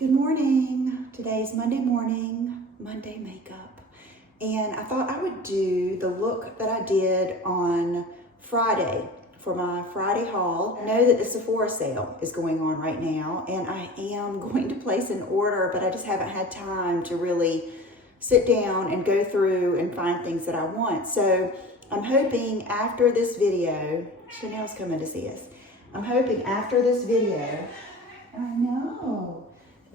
Good morning. Today's Monday morning, Monday makeup. And I thought I would do the look that I did on Friday for my Friday haul. I know that the Sephora sale is going on right now and I am going to place an order, but I just haven't had time to really sit down and go through and find things that I want. So I'm hoping after this video, Chanel's coming to see us. I'm hoping after this video, I know,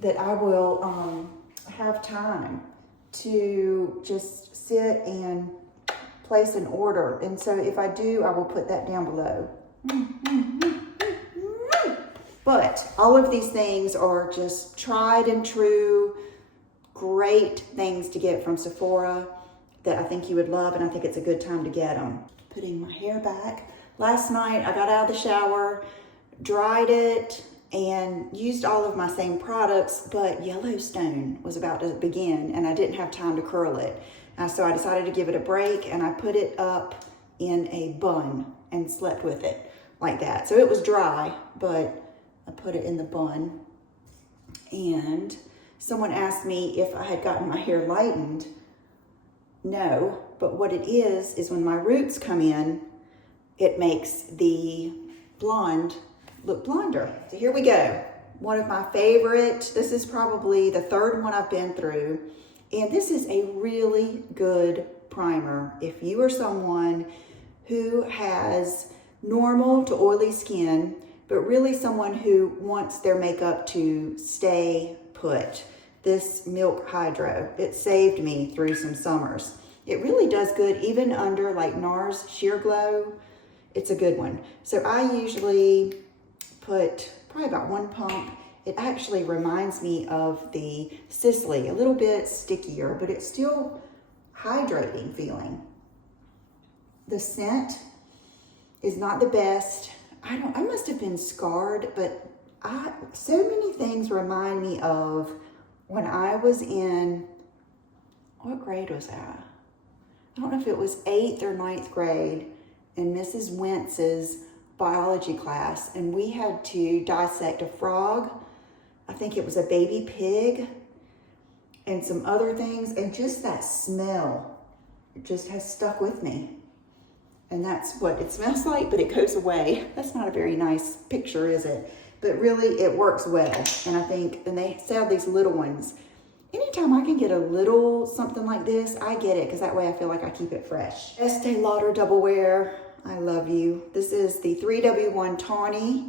that I will have time to just sit and place an order. And so if I do, I will put that down below. But all of these things are just tried and true, great things to get from Sephora that I think you would love, and I think it's a good time to get them. Putting my hair back. Last night I got out of the shower, dried it, and used all of my same products, but Yellowstone was about to begin and I didn't have time to curl it. So I decided to give it a break and I put it up in a bun and slept with it like that. So it was dry, but I put it in the bun. And someone asked me if I had gotten my hair lightened. No, but what it is when my roots come in, it makes the blonde look blonder. So here we go. One of my favorite, this is probably the third one I've been through. And this is a really good primer. If you are someone who has normal to oily skin, but really someone who wants their makeup to stay put, this Milk Hydro, it saved me through some summers. It really does good even under like NARS Sheer Glow. It's a good one. So I usually put probably about one pump. It actually reminds me of the Sisley, a little bit stickier, but it's still hydrating feeling. The scent is not the best. I must have been scarred, but so many things remind me of when I was in, what grade was that? I don't know if it was 8th or 9th grade in Mrs. Wentz's biology class, and we had to dissect a frog. I think it was a baby pig and some other things, and just that smell just has stuck with me. And that's what it smells like, but it goes away. That's not a very nice picture, is it? But really it works well. And I think, and they sell these little ones. Anytime I can get a little something like this, I get it, because that way I feel like I keep it fresh. Estee Lauder Double Wear. I love you. This is the 3W1 Tawny,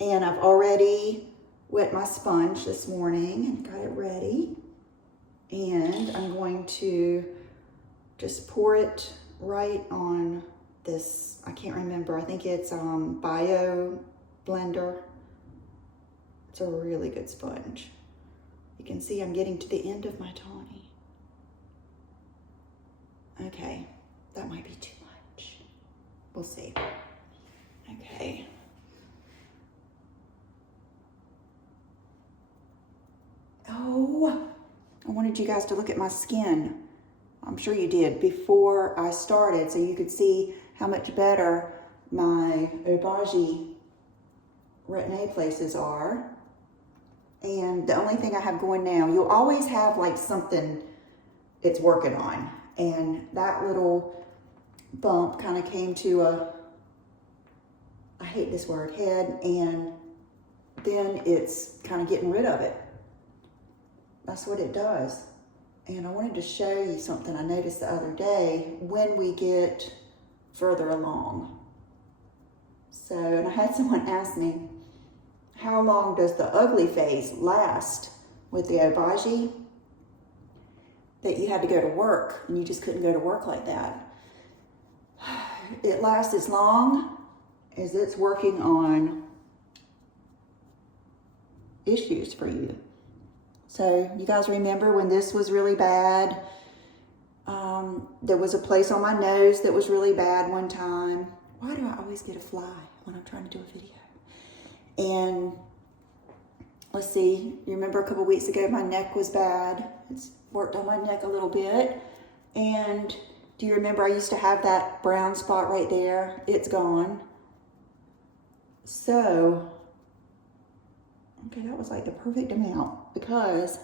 and I've already wet my sponge this morning and got it ready. And I'm going to just pour it right on this, I can't remember, I think it's Bio Blender. It's a really good sponge. You can see I'm getting to the end of my Tawny. Okay, that might be too much. We'll see. Okay. Oh, I wanted you guys to look at my skin. I'm sure you did before I started, so you could see how much better my Obagi Retin-A places are. And the only thing I have going now, you'll always have like something it's working on. And that little bump kind of came to a, I hate this word, head, and then it's kind of getting rid of it. That's what it does. And I wanted to show you something I noticed the other day when we get further along. So, and I had someone ask me, how long does the ugly phase last with the Obagi? That you had to go to work and you just couldn't go to work like that. It lasts as long as it's working on issues for you. So you guys remember when this was really bad? There was a place on my nose that was really bad one time. Why do I always get a fly when I'm trying to do a video? And let's see, you remember a couple weeks ago my neck was bad. It's worked on my neck a little bit. And do you remember I used to have that brown spot right there? It's gone. So Okay, that was like the perfect amount because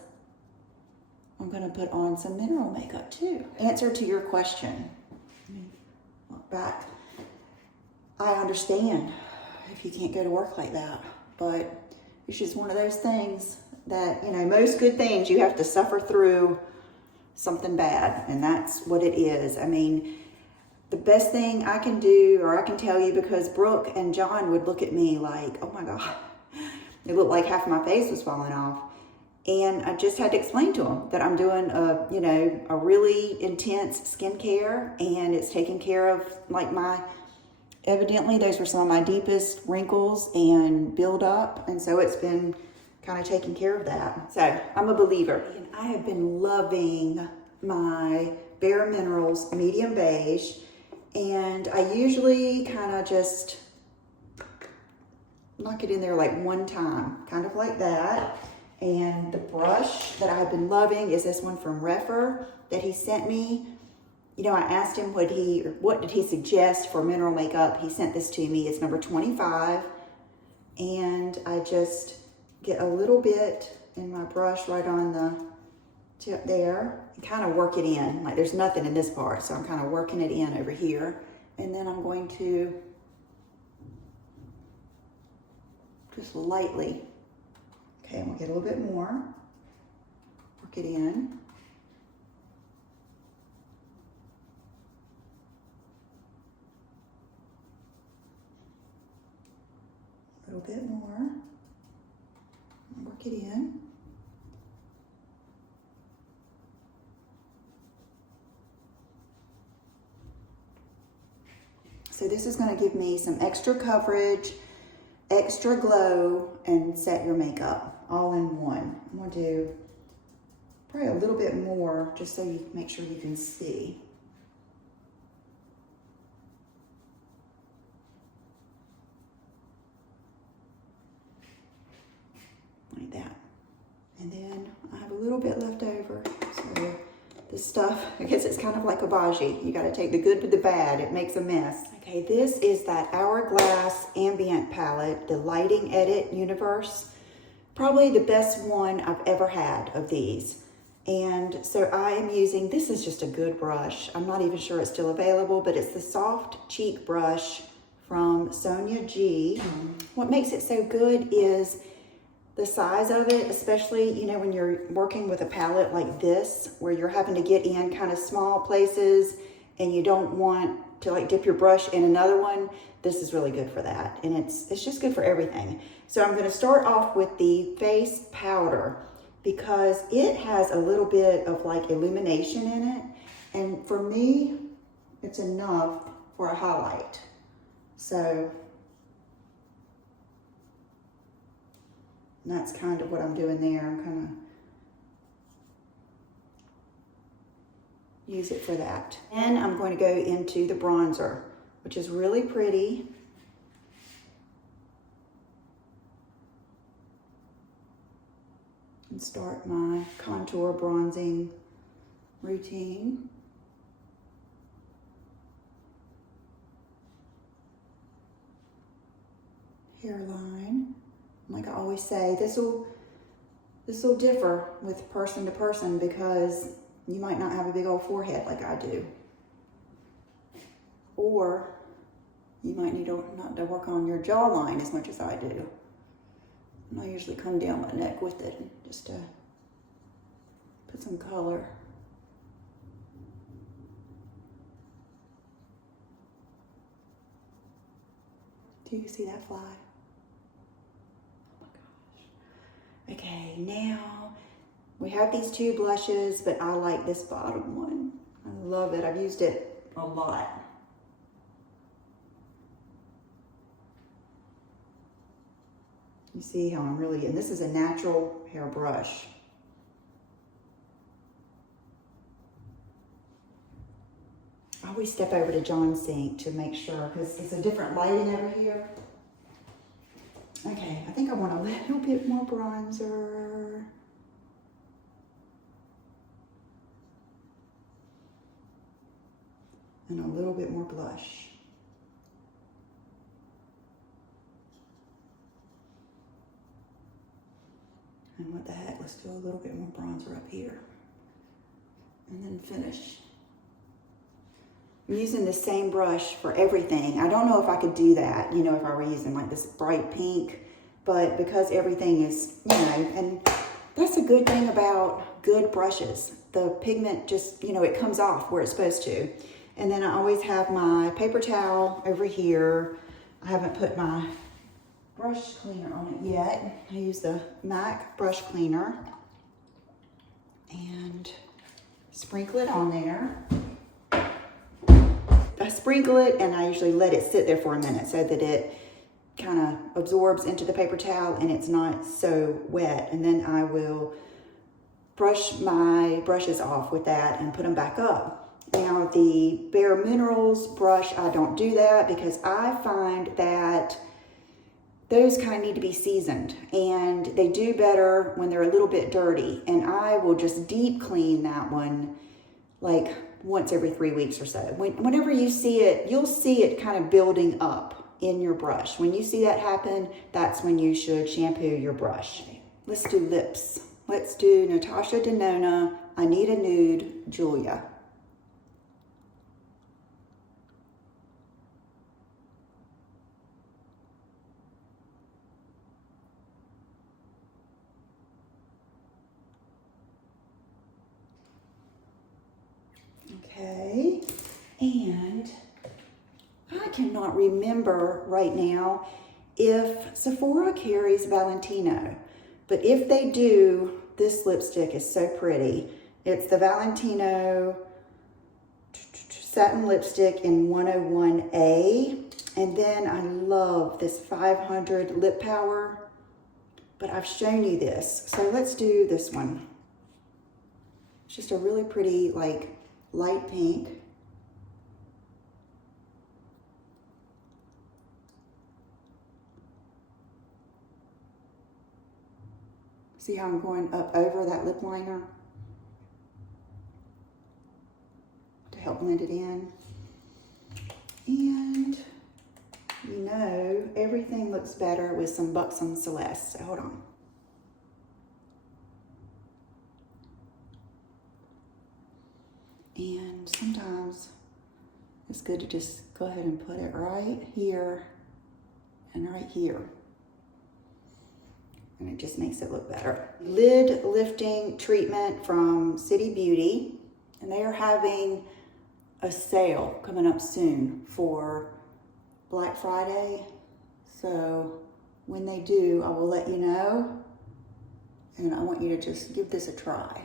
I'm gonna put on some mineral makeup too. Answer to your question. Look back. I understand if you can't go to work like that, but it's just one of those things that, you know, most good things you have to suffer through something bad, and that's what it is. I mean, the best thing I can do, or I can tell you, because Brooke and John would look at me like, oh my God, it looked like half of my face was falling off. And I just had to explain to them that I'm doing a, you know, a really intense skincare, and it's taking care of like evidently those were some of my deepest wrinkles and build up. And so it's been kind of taking care of that. So I'm a believer. And I have been loving my Bare Minerals Medium Beige. And I usually kind of just knock it in there like one time, kind of like that. And the brush that I've been loving is this one from Refer that he sent me. You know, I asked him what did he suggest for mineral makeup. He sent this to me. It's number 25. And I just get a little bit in my brush right on the tip there and kind of work it in. Like there's nothing in this part, so I'm kind of working it in over here. And then I'm going to just lightly, okay, I'm gonna get a little bit more, work it in. A little bit more, work it in. So this is going to give me some extra coverage, extra glow, and set your makeup all in one. I'm going to do probably a little bit more just so you make sure you can see. Like that. And then I have a little bit left over. So this stuff, I guess it's kind of like Obagi. You got to take the good with the bad. It makes a mess. Okay, this is that Hourglass Ambient palette, the Lighting Edit Universe. Probably the best one I've ever had of these. And so I am using, this is just a good brush. I'm not even sure it's still available, but it's the Soft Cheek brush from Sonia G. What makes it so good is the size of it, especially, you know, when you're working with a palette like this, where you're having to get in kind of small places and you don't want to like dip your brush in another one, this is really good for that. And it's just good for everything. So I'm going to start off with the face powder because it has a little bit of like illumination in it. And for me, it's enough for a highlight. So that's kind of what I'm doing there. I'm kind of use it for that. And I'm going to go into the bronzer, which is really pretty. And start my contour bronzing routine. Hairline. Like I always say, this will differ with person to person because you might not have a big old forehead like I do. Or you might need not to work on your jawline as much as I do. And I usually come down my neck with it just to put some color. Do you see that fly? Okay, now we have these two blushes, but I like this bottom one. I love it. I've used it a lot. You see how I'm really, and this is a natural hair brush. I always step over to John's sink to make sure, because it's a different lighting over here. Okay, I think I want a little bit more bronzer. And a little bit more blush. And what the heck, let's do a little bit more bronzer up here. And then finish. I'm using the same brush for everything. I don't know if I could do that, you know, if I were using like this bright pink, but because everything is, you know, and that's a good thing about good brushes. The pigment just, you know, it comes off where it's supposed to. And then I always have my paper towel over here. I haven't put my brush cleaner on it yet. I use the MAC brush cleaner and sprinkle it on there. I sprinkle it and I usually let it sit there for a minute so that it kind of absorbs into the paper towel and it's not so wet. And then I will brush my brushes off with that and put them back up. Now the Bare Minerals brush, I don't do that because I find that those kind of need to be seasoned and they do better when they're a little bit dirty. And I will just deep clean that one like once every 3 weeks or so. Whenever you see it, you'll see it kind of building up in your brush. When you see that happen, that's when you should shampoo your brush. Let's do lips. Let's do Natasha Denona, I Need a Nude, Julia. Okay, and I cannot remember right now if Sephora carries Valentino, but if they do, this lipstick is so pretty. It's the Valentino Satin Lipstick in 101A, and then I love this 500 Lip Power, but I've shown you this, so let's do this one. It's just a really pretty, like, light pink. See how I'm going up over that lip liner to help blend it in. And you know, everything looks better with some Buxom Celeste. So hold on. And sometimes it's good to just go ahead and put it right here and right here. And it just makes it look better. Lid lifting treatment from City Beauty. And they are having a sale coming up soon for Black Friday. So when they do, I will let you know. And I want you to just give this a try.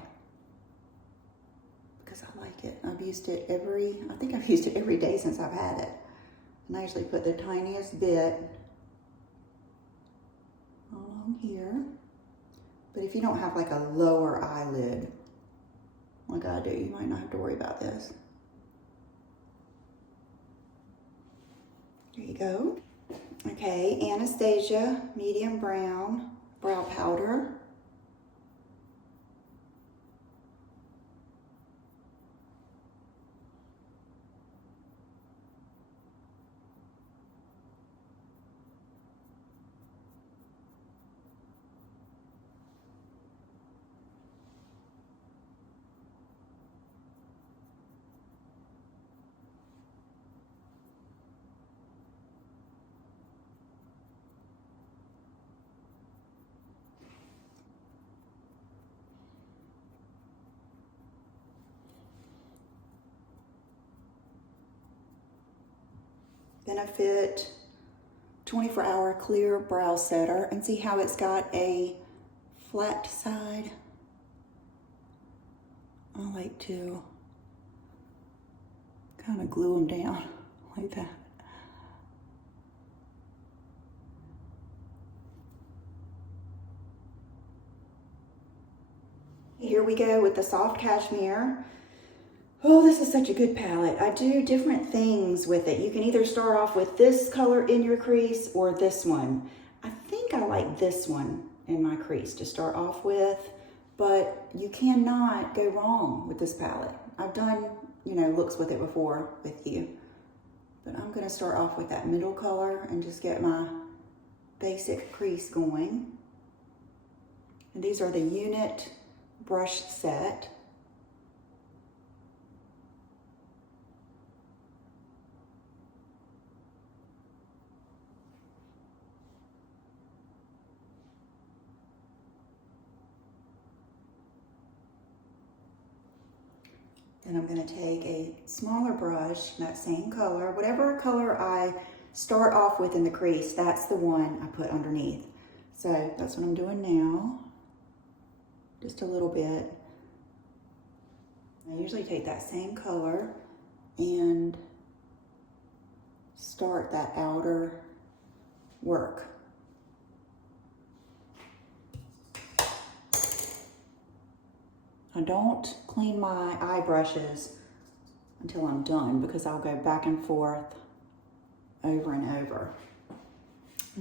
Because I like it. I've used it I think I've used it every day since I've had it. And I usually put the tiniest bit along here. But if you don't have like a lower eyelid, like I do, you might not have to worry about this. There you go. Okay, Anastasia medium brown brow powder. Benefit 24-hour clear brow setter, and see how it's got a flat side. I like to kind of glue them down like that. Here we go with the soft cashmere. Oh, this is such a good palette. I do different things with it. You can either start off with this color in your crease or this one. I think I like this one in my crease to start off with, but you cannot go wrong with this palette. I've done, you know, looks with it before with you, but I'm gonna start off with that middle color and just get my basic crease going. And these are the unit brush set. And I'm going to take a smaller brush, that same color, whatever color I start off with in the crease, that's the one I put underneath. So that's what I'm doing now, just a little bit. I usually take that same color and start that outer work. I don't clean my eye brushes until I'm done because I'll go back and forth over and over.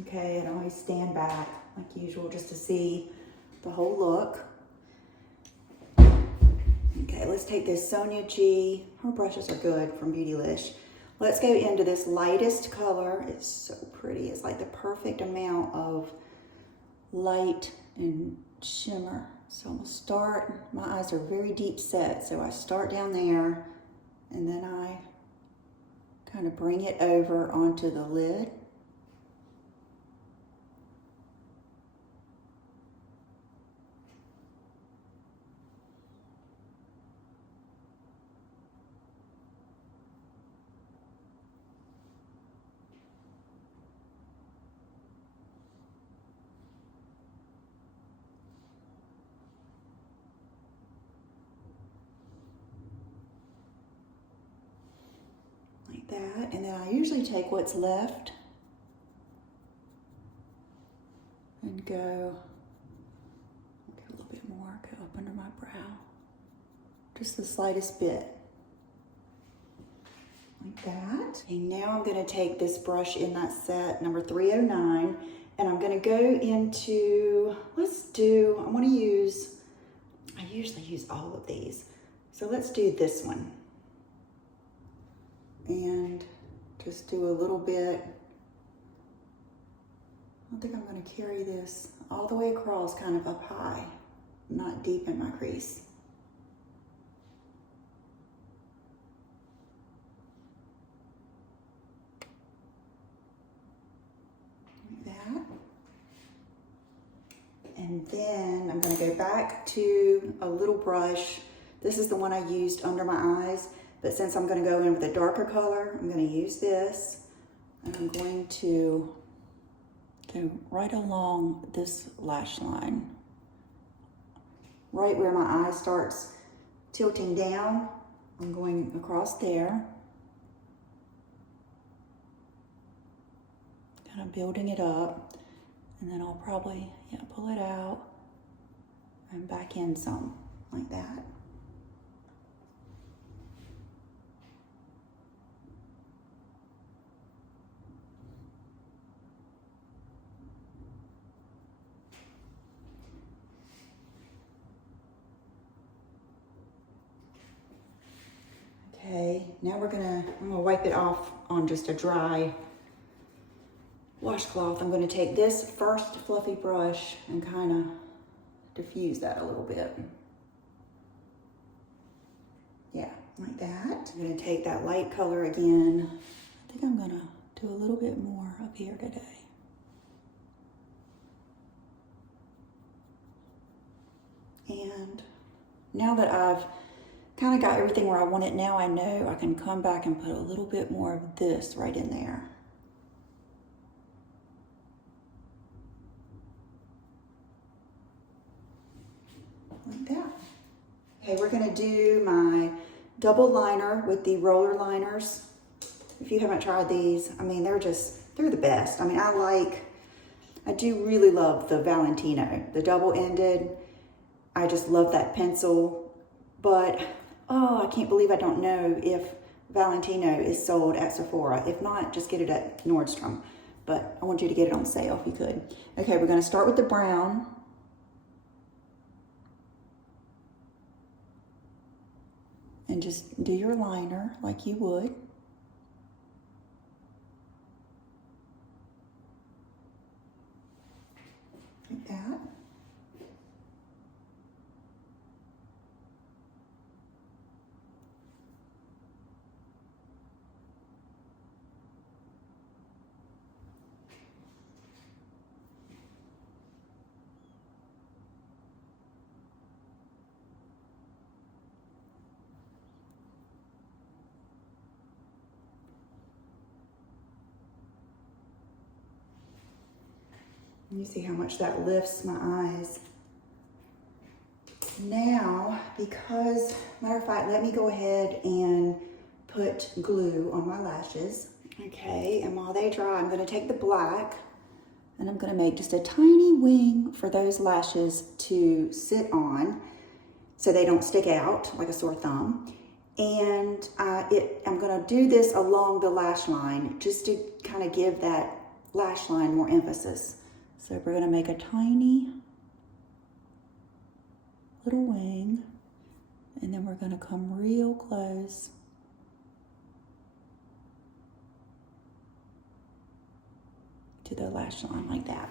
Okay, and I always stand back like usual just to see the whole look. Okay, let's take this Sonia G. Her brushes are good from Beautylish. Let's go into this lightest color. It's so pretty. It's like the perfect amount of light and shimmer. So I'm gonna start, my eyes are very deep set, so I start down there and then I kind of bring it over onto the lid. That, and then I usually take what's left and go a little bit more, go up under my brow, just the slightest bit, like that. And now I'm going to take this brush in that set, number 309, and I'm going to go into, I usually use all of these, so let's do this one. And just do a little bit. I don't think I'm going to carry this all the way across, kind of up high, not deep in my crease. Like that. And then I'm going to go back to a little brush. This is the one I used under my eyes. But since I'm going to go in with a darker color, I'm going to use this. And I'm going to go right along this lash line. Right where my eye starts tilting down, I'm going across there. Kind of building it up. And then I'll probably pull it out and back in some, like that. Okay, now I'm gonna wipe it off on just a dry washcloth. I'm gonna take this first fluffy brush and kind of diffuse that a little bit. Yeah, like that. I'm gonna take that light color again. I think I'm gonna do a little bit more up here today. And now that I've kind of got everything where I want it, now I know I can come back and put a little bit more of this right in there. Like that. Okay, we're gonna do my double liner with the roller liners. If you haven't tried these, I mean, they're the best. I mean, I do really love the Valentino, the double-ended. I just love that pencil, but oh, I can't believe I don't know if Valentino is sold at Sephora. If not, just get it at Nordstrom. But I want you to get it on sale if you could. Okay, we're gonna start with the brown. And just do your liner like you would. Like that. You see how much that lifts my eyes. Now, because, matter of fact, let me go ahead and put glue on my lashes. Okay, and while they dry, I'm gonna take the black and I'm gonna make just a tiny wing for those lashes to sit on so they don't stick out like a sore thumb. And I'm gonna do this along the lash line just to kind of give that lash line more emphasis. So we're gonna make a tiny little wing, and then we're gonna come real close to the lash line like that.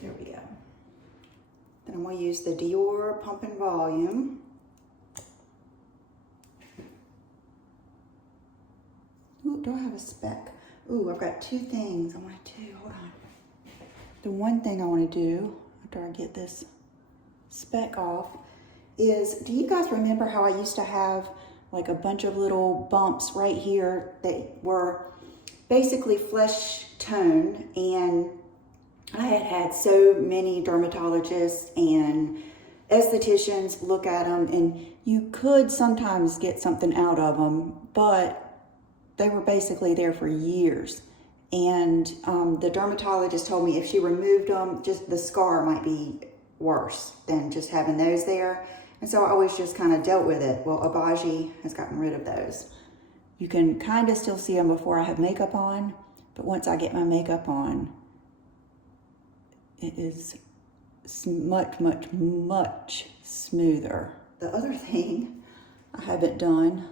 There we go. Then I'm going to use the Dior Pump and Volume. Ooh, do I have a speck? Ooh, I've got two things I want to do. Hold on. The one thing I want to do after I get this speck off is, do you guys remember how I used to have like a bunch of little bumps right here that were basically flesh tone, and I had had so many dermatologists and estheticians look at them, and you could sometimes get something out of them, but they were basically there for years. And the dermatologist told me if she removed them, just the scar might be worse than just having those there. And so I always just kind of dealt with it. Well, Obagi has gotten rid of those. You can kind of still see them before I have makeup on, but once I get my makeup on, it is much, much, much smoother. The other thing I haven't done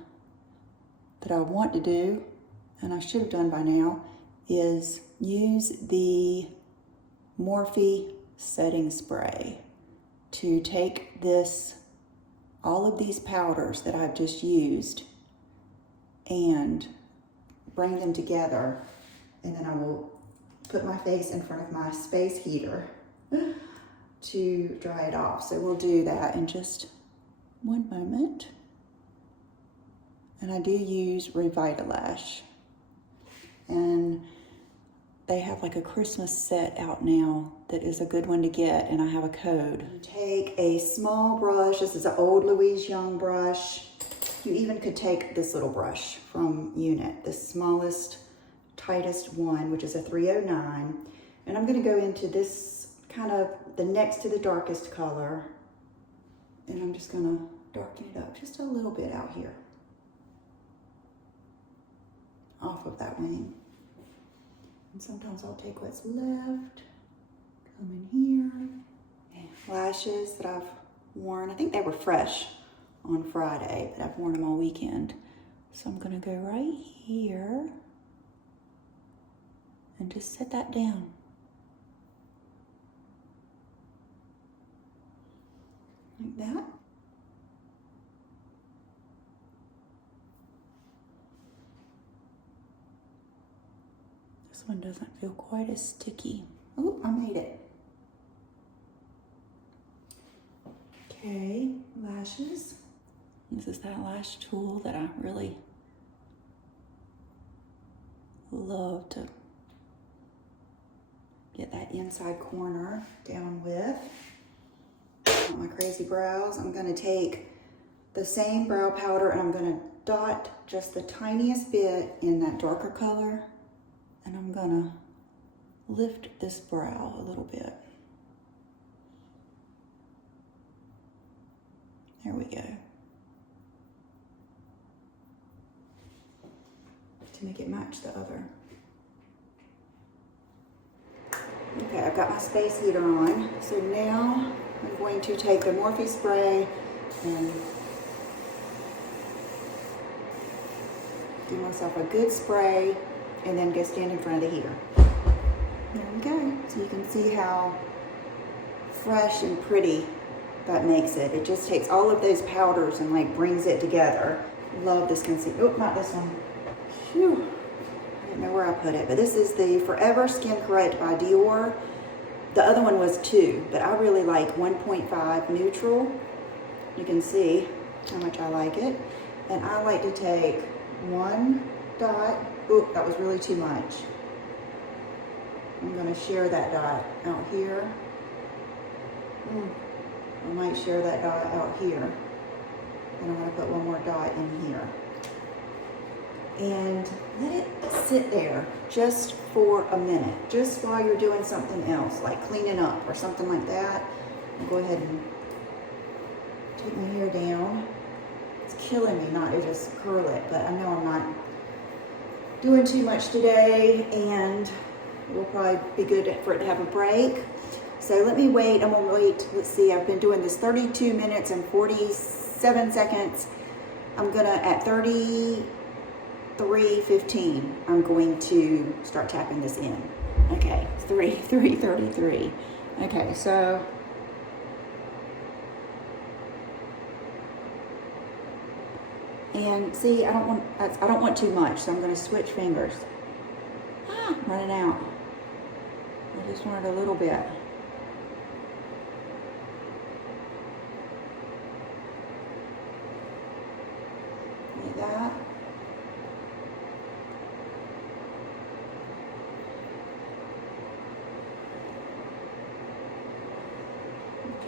that I want to do, and I should have done by now, is use the Morphe setting spray to take this, all of these powders that I've just used, and bring them together, and then I will put my face in front of my space heater to dry it off. So we'll do that in just one moment. And I do use Revitalash, and they have like a Christmas set out now that is a good one to get, and I have a code. You take a small brush. This is an old Louise Young brush. You even could take this little brush from Unit, the smallest, tightest one, which is a 309. And I'm gonna go into this kind of the next to the darkest color, and I'm just gonna darken it up just a little bit out here, off of that wing. And sometimes I'll take what's left, come in here. And lashes that I've worn, I think they were fresh on Friday, but I've worn them all weekend. So I'm gonna go right here and just set that down. Like that. This one doesn't feel quite as sticky. Oh, I made it. Okay, lashes. This is that lash tool that I really love to get that inside corner down with. My crazy brows. I'm gonna take the same brow powder and I'm gonna dot just the tiniest bit in that darker color, and I'm gonna lift this brow a little bit. There we go. To make it match the other. Okay, I've got my space heater on. So now I'm going to take the Morphe Spray and give myself a good spray and then go stand in front of the heater. There we go. So you can see how fresh and pretty that makes it. It just takes all of those powders and like brings it together. Love this concealer. Oh, not this one. Phew. I don't know where I put it, but this is the Forever Skin Correct by Dior. The other one was 2, but I really like 1.5 neutral. You can see how much I like it. And I like to take 1 dot. Oop, that was really too much. I'm gonna share that dot out here. I might share that dot out here. And I'm gonna put 1 more dot in here. And let it sit there just for a minute, just while you're doing something else, like cleaning up or something like that. I'll go ahead and take my hair down. It's killing me not to just curl it, but I know I'm not doing too much today, and it will probably be good for it to have a break. So let me wait. I'm gonna wait. Let's see, I've been doing this 32 minutes and 47 seconds. I'm gonna, at 33:15, I'm going to start tapping this in. Okay, 3:33. Okay, so and see, I don't want too much, so I'm going to switch fingers. I'm running out. I just wanted a little bit. Like that.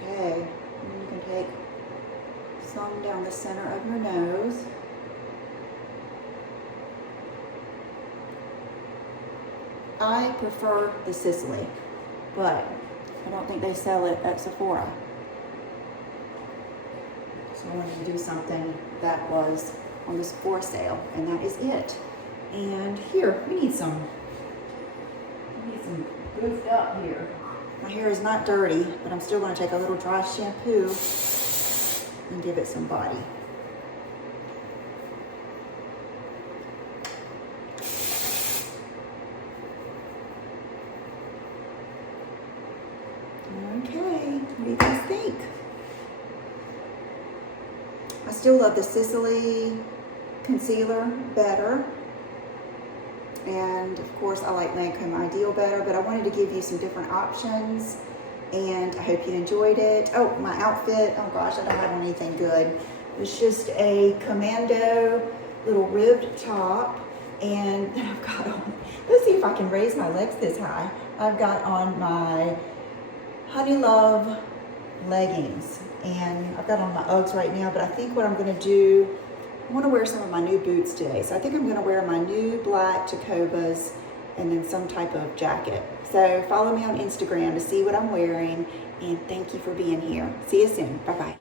Okay, and you can take some down the center of your nose. I prefer the Sicily, but I don't think they sell it at Sephora. So I wanted to do something that was on the Sephora sale, and that is it. And here, we need some goofed up here. My hair is not dirty, but I'm still going to take a little dry shampoo and give it some body. Okay, what do you guys think? I still love the Sicily concealer better. And of course, I like Lancome Ideal better, but I wanted to give you some different options. And I hope you enjoyed it. Oh, my outfit, oh gosh, I don't have anything good. It's just a commando little ribbed top. And then I've got on, let's see if I can raise my legs this high. I've got on my Honey Love leggings. And I've got on my Uggs right now, but I think what I'm gonna do, I wanna wear some of my new boots today. So I think I'm gonna wear my new black Tacobas and then some type of jacket. So follow me on Instagram to see what I'm wearing, and thank you for being here. See you soon. Bye-bye.